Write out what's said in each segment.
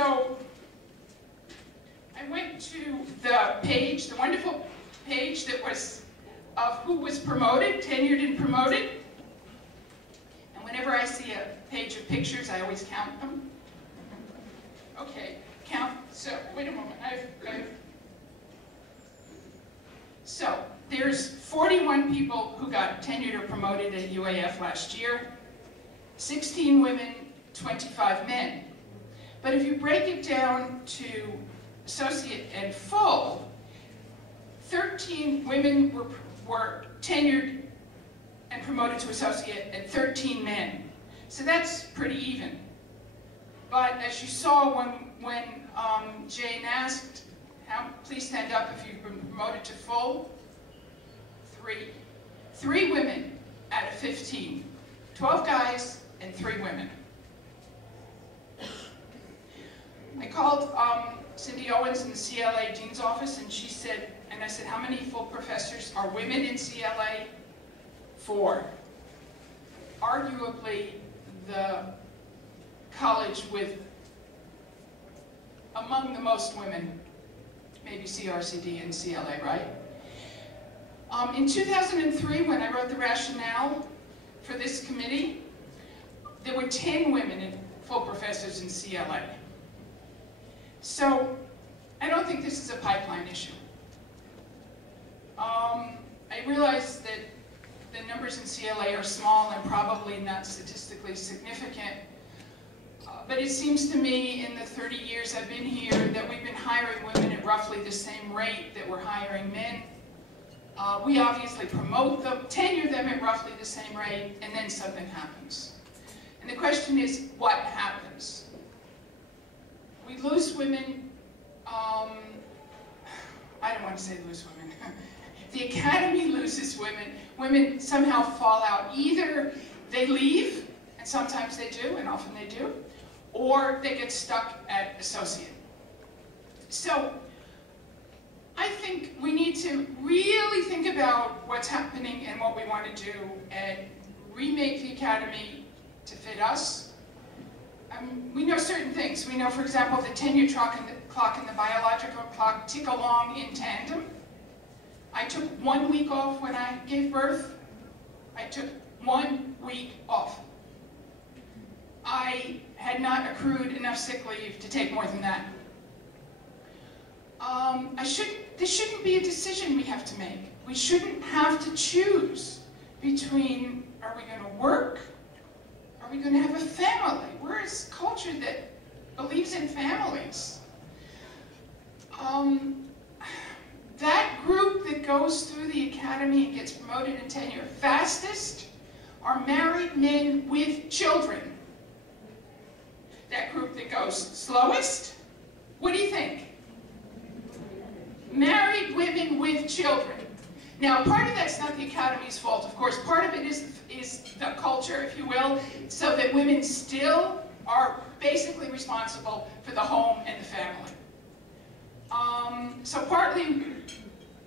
So I went to the page, the wonderful page that was of who was promoted, tenured and promoted. And whenever I see a page of pictures, I always count them. Okay, count. So wait a moment. So there's 41 people who got tenured or promoted at UAF last year. 16 women, 25 men. But if you break it down to associate and full, 13 women were tenured and promoted to associate and 13 men. So that's pretty even. But as you saw when Jane asked, please stand up if you've been promoted to full, 3. 3 women out of 15. 12 guys and 3 women. I called Cindy Owens in the CLA Dean's office, and she said, and I said, how many full professors are women in CLA? 4. Arguably the college with among the most women, maybe CRCD and CLA, right? In 2003, when I wrote the rationale for this committee, there were 10 women in full professors in CLA. So I don't think this is a pipeline issue. I realize that the numbers in CLA are small and probably not statistically significant, but it seems to me in the 30 years I've been here that we've been hiring women at roughly the same rate that we're hiring men. We obviously promote them, tenure them at roughly the same rate, and then something happens. And the question is, what happens? We lose women, I don't want to say lose women. The academy loses women. Women somehow fall out. Either they leave, and sometimes they do, and often they do, or they get stuck at associate. So I think we need to really think about what's happening and what we want to do and remake the academy to fit us. We know certain things. We know, for example, the tenure clock and the biological clock tick along in tandem. I took 1 week off when I gave birth. I took 1 week off. I had not accrued enough sick leave to take more than that. This shouldn't be a decision we have to make. We shouldn't have to choose between, are we going to work? Are we going to have a family? We're a culture that believes in families. That group that goes through the academy and gets promoted in tenure fastest are married men with children. That group that goes slowest, what do you think? Married women with children. Now, part of that's not the academy's fault, of course. Part of it is the culture, if you will, so that women still are basically responsible for the home and the family. So partly,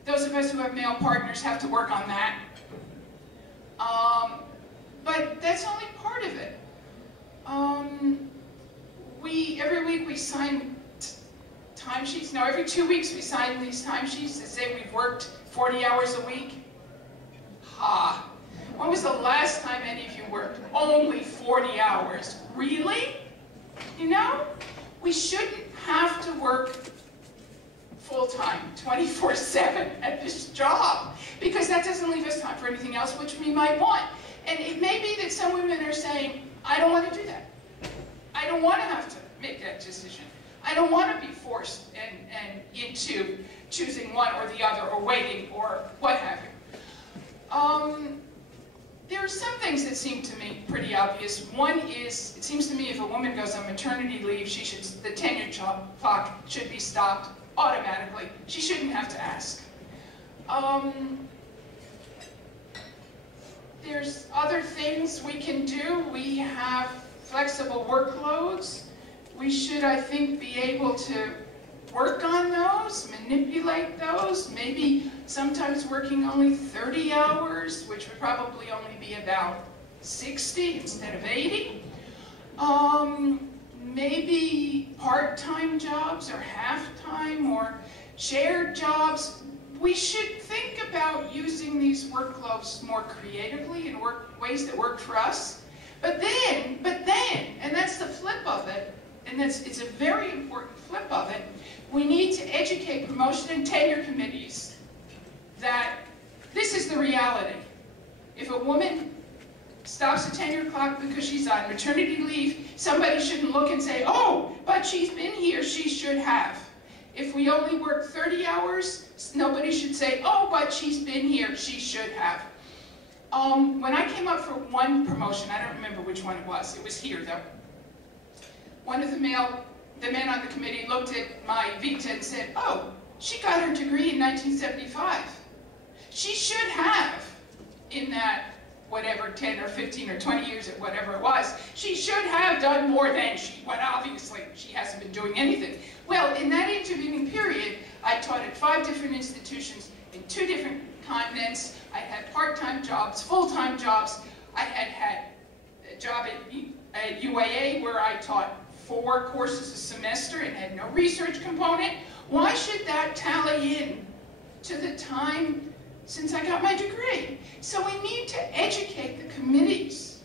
those of us who have male partners have to work on that. But that's only part of it. Every week we sign timesheets. Now, every 2 weeks we sign these timesheets that say we've worked 40 hours a week. Ha! When was the last time any of you worked only 40 hours? Really? You know, we shouldn't have to work full-time, 24/7 at this job, because that doesn't leave us time for anything else which we might want. And it may be that some women are saying, I don't want to do that. I don't want to have to make that decision. I don't want to be forced and into choosing one or the other, or waiting, or what have you. There are some things that seem to me pretty obvious. One is, it seems to me if a woman goes on maternity leave, the tenure clock should be stopped automatically. She shouldn't have to ask. There's other things we can do. We have flexible workloads. We should, I think, be able to work on those, manipulate those, maybe sometimes working only 30 hours, which would probably only be about 60 instead of 80. maybe part-time jobs or half-time or shared jobs. We should think about using these workloads more creatively in ways that work for us. But then, and that's the flip of it, and it's a very important flip of it, we need to educate promotion and tenure committees that this is the reality. If a woman stops the tenure clock because she's on maternity leave, somebody shouldn't look and say, oh, but she's been here, she should have. If we only work 30 hours, nobody should say, oh, but she's been here, she should have. When I came up for one promotion, I don't remember which one it was here though, one of the men on the committee looked at my vita and said, oh, she got her degree in 1975. She should have, in that whatever 10 or 15 or 20 years or whatever it was, she should have done more than but obviously she hasn't been doing anything. Well, in that intervening period, I taught at 5 different institutions in 2 different continents. I had part-time jobs, full-time jobs. I had a job at UAA where I taught 4 courses a semester and had no research component. Why should that tally in to the time since I got my degree? So we need to educate the committees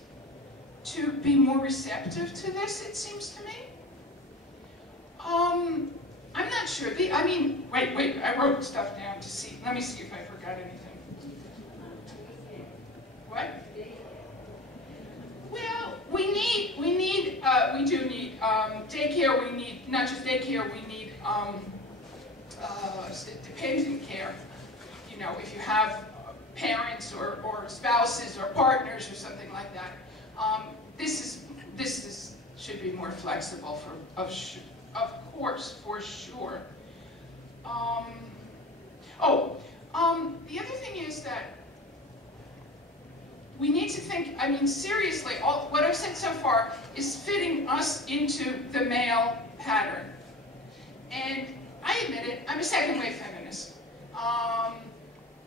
to be more receptive to this, it seems to me. I'm not sure. Wait, I wrote stuff down to see. Let me see if I forgot anything. What? Well, we do need daycare. We need not just daycare. We need dependent care. You know, if you have parents or spouses or partners or something like that, this should be more flexible of course, for sure. The other thing is that we need to think, I mean, seriously, what I've said so far is fitting us into the male pattern. And I admit it, I'm a second-wave feminist.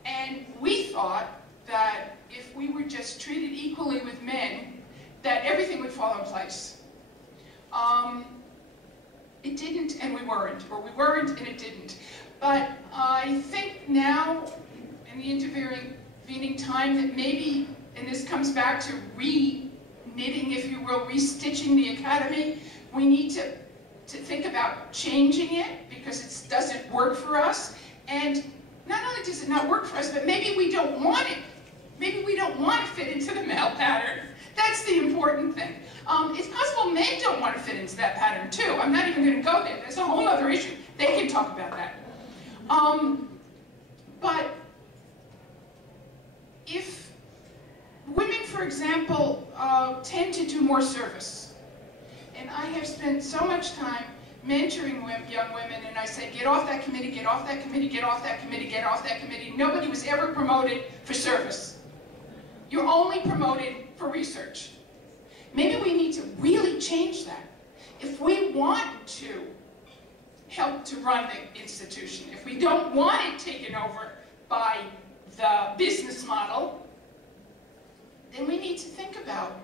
And we thought that if we were just treated equally with men, that everything would fall in place. It didn't, and we weren't, or we weren't and it didn't. But I think now, in the intervening time, that maybe, and this comes back to re-knitting, if you will, restitching the academy, we need to think about changing it because it doesn't work for us. And not only does it not work for us, but maybe we don't want it. Maybe we don't want to fit into the male pattern. That's the important thing. It's possible men don't want to fit into that pattern too. I'm not even going to go there. That's a whole other issue. They can talk about that. But if women, for example, tend to do more service, and I have spent so much time mentoring young women, and I say, get off that committee, get off that committee, get off that committee, get off that committee. Nobody was ever promoted for service. You're only promoted for research. Maybe we need to really change that. If we want to help to run the institution, if we don't want it taken over by the business model, then we need to think about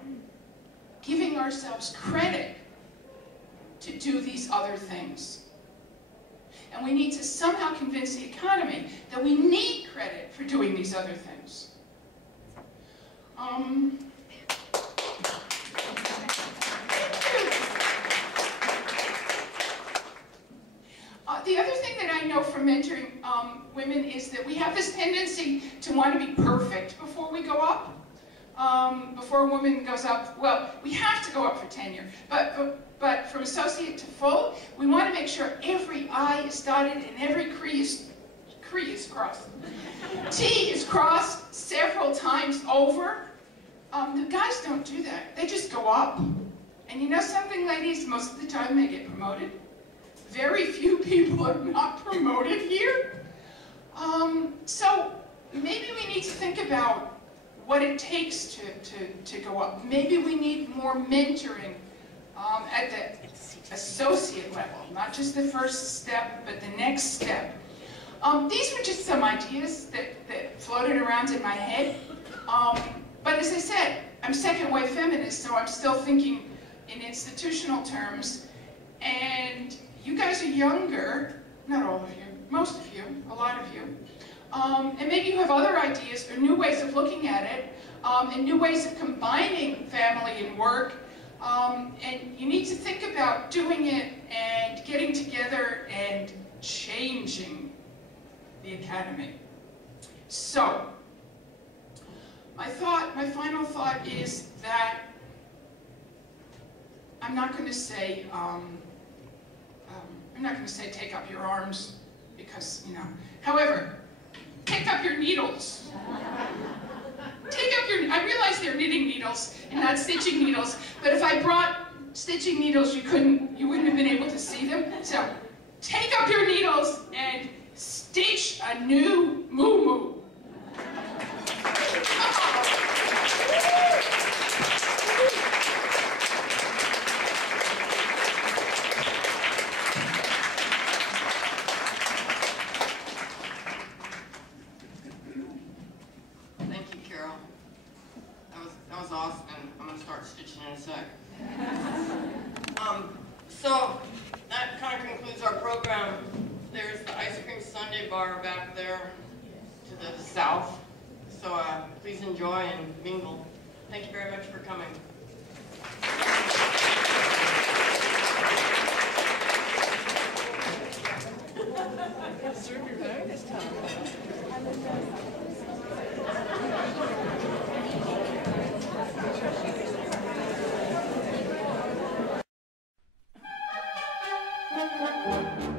giving ourselves credit to do these other things. And we need to somehow convince the economy that we need credit for doing these other things. The other thing that I know from mentoring women is that we have this tendency to want to be perfect before we go up. Before a woman goes up, well, we have to go up for tenure, but from associate to full, we want to make sure every I is dotted and every cree is crossed. T is crossed several times over. The guys don't do that. They just go up. And you know something, ladies? Most of the time they get promoted. Very few people are not promoted here. So maybe we need to think about what it takes to go up. Maybe we need more mentoring at the associate level, not just the first step, but the next step. These were just some ideas that floated around in my head. But as I said, I'm second-wave feminist, so I'm still thinking in institutional terms, and you guys are younger, not all of you, most of you, a lot of you, and maybe you have other ideas or new ways of looking at it, and new ways of combining family and work, and you need to think about doing it and getting together and changing the academy. So, my final thought is that I'm not going to say take up your arms, because, you know. However, take up your needles. I realize they're knitting needles and not stitching needles, but if I brought stitching needles, you wouldn't have been able to see them. So, take up your needles and stitch a new moo-moo. Thank you, Carol. That was awesome. I'm going to start stitching in a sec. So that kind of concludes our program. There's the ice cream sundae bar back there to the south. So please enjoy and mingle. Thank you very much for coming. Serve your bag this time. Thank you.